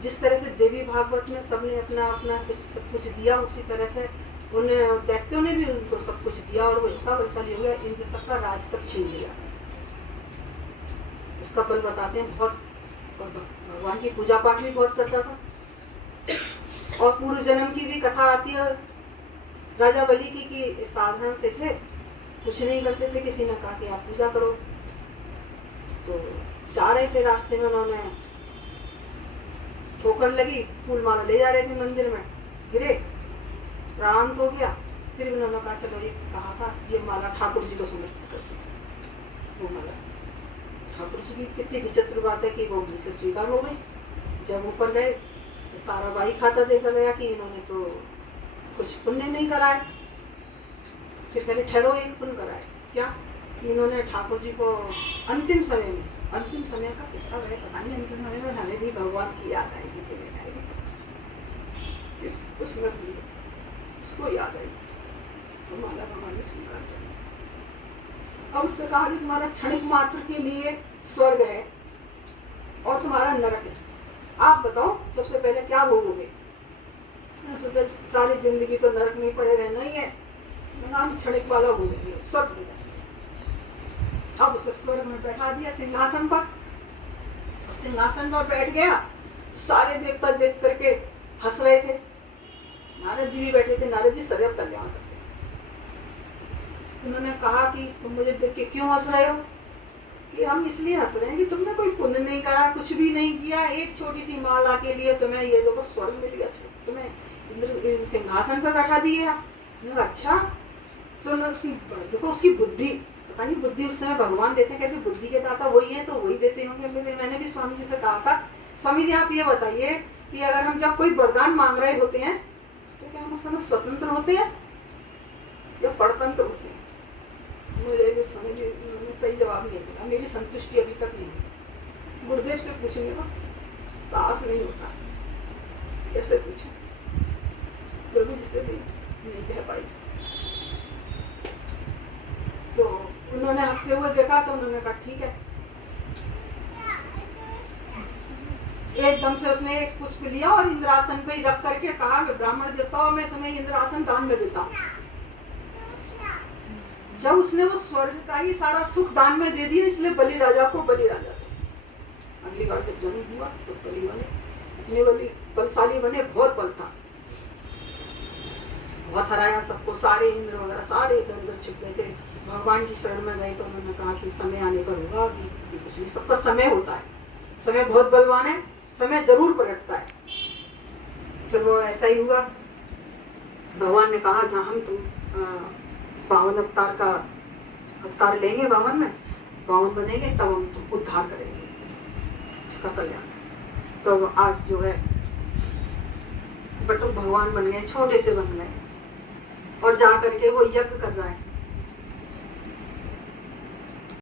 जिस तरह से देवी भागवत में सबने अपना अपना कुछ सब कुछ दिया, उसी तरह से उन दैत्यों ने भी उनको सब कुछ दिया और वो इतना बलशाली हो गया, इंद्र तक का राज तक छीन लिया। उसका बल बताते हैं बहुत। और भगवान की पूजा पाठ भी बहुत करता था। और पूर्व जन्म की भी कथा आती है राजा बलि की कि साधारण से थे, कुछ नहीं करते थे, किसी ने कहा कि आप पूजा करो, तो जा रहे थे रास्ते में, उन्होंने ठोकर लगी, फूल माला ले जा रहे थे मंदिर में, गिरे, प्राणांत हो गया। फिर उन्होंने कहा चलो, ये कहा था ये माला ठाकुर जी को समर्पित कर दी। वो माला ठाकुर जी की कितनी विचित्र बात है कि वो उन्हीं से स्वीकार हो गई। जब ऊपर गए तो सारा बाई खाता देखा गया कि इन्होंने तो कुछ पुण्य नहीं कराए। फिर कहे ठहरो, एक पुण्य कराए। क्या? कि इन्होंने ठाकुर जी को अंतिम समय में, अंतिम समय का कितना है पता नहीं, अंतिम समय में हमें भी भगवान की याद आएगी कि नहीं आएगी, उसमें उसको याद आई तो माला भगवान ने स्वीकार किया। अब उससे कहा कि तुम्हारा क्षणिक मात्र के लिए स्वर्ग है और तुम्हारा नरक है, आप बताओ सबसे पहले क्या भोगोगे? सोचा सारी जिंदगी तो नरक में पड़े रहना ही है, हम क्षणिक वाला भोगेंगे, स्वर्ग में जाएंगे। अब उसे स्वर्ग में बैठा दिया सिंहासन पर, सिंहासन पर बैठ गया तो सारे देवता देख करके हंस रहे थे। नारद जी भी बैठे थे, नारद जी सदैव कल्याण करते। उन्होंने कहा कि तुम मुझे देख के क्यों हंस रहे हो? कि हम इसलिए हंस रहे हैं कि तुमने कोई पुण्य नहीं करा, कुछ भी नहीं किया, एक छोटी सी माला के लिए तुम्हें ये देखो स्वर्ग मिल गया, तुम्हें इंद्र सिंहासन पर बैठा दिया। अच्छा, देखो उसकी बुद्धि, पता नहीं बुद्धि उस समय भगवान देते हैं, कहते बुद्धि के दाता वही है तो वही देते होंगे। मैंने भी स्वामी जी से कहा था, स्वामी जी आप ये बताइए कि अगर हम जब कोई वरदान मांग रहे होते हैं तो क्या हम उस समय स्वतंत्र होते हैं या परतंत्र होते हैं? मुझे उस समय उन्होंने सही जवाब नहीं मिला, मेरी संतुष्टि अभी तक नहीं हुई। गुरुदेव से पूछने का साहस नहीं होता, कैसे पूछे? प्रभु जी से भी नहीं कह पाई। तो उन्होंने हंसते हुए देखा तो उन्होंने कहा ठीक है। एकदम से उसने एक पुष्प लिया और इंद्रासन पे ही रख करके कहा कि ब्राह्मण देवताओं मैं तुम्हें इंद्रासन दान में देता हूँ। जब उसने वो स्वर्ग का ही सारा सुख दान में दे दिया, इसलिए बलि राजा को बलि राजा थे। अगली बार जब जन्म हुआ तो बलि बने, इतने बलशाली बने, बहुत बल था, बहुत हराया सबको, सारे इंद्र वगैरह सारे इधर उधर छिप गए थे। भगवान की शरण में गए तो उन्होंने कहा कि समय आने पर होगा, अभी कुछ नहीं, सबका समय होता है, समय बहुत बलवान है, समय जरूर पलटता है। फिर वो ऐसा ही हुआ। भगवान ने कहा जहाँ हम तुम 52 अवतार का अवतार लेंगे, 52 बनेंगे, तब हम तुम उद्धार करेंगे, उसका कल्याण। तो आज जो है बटुक भगवान बन गए, छोटे से बन गए और जा करके वो यज्ञ कर रहा है।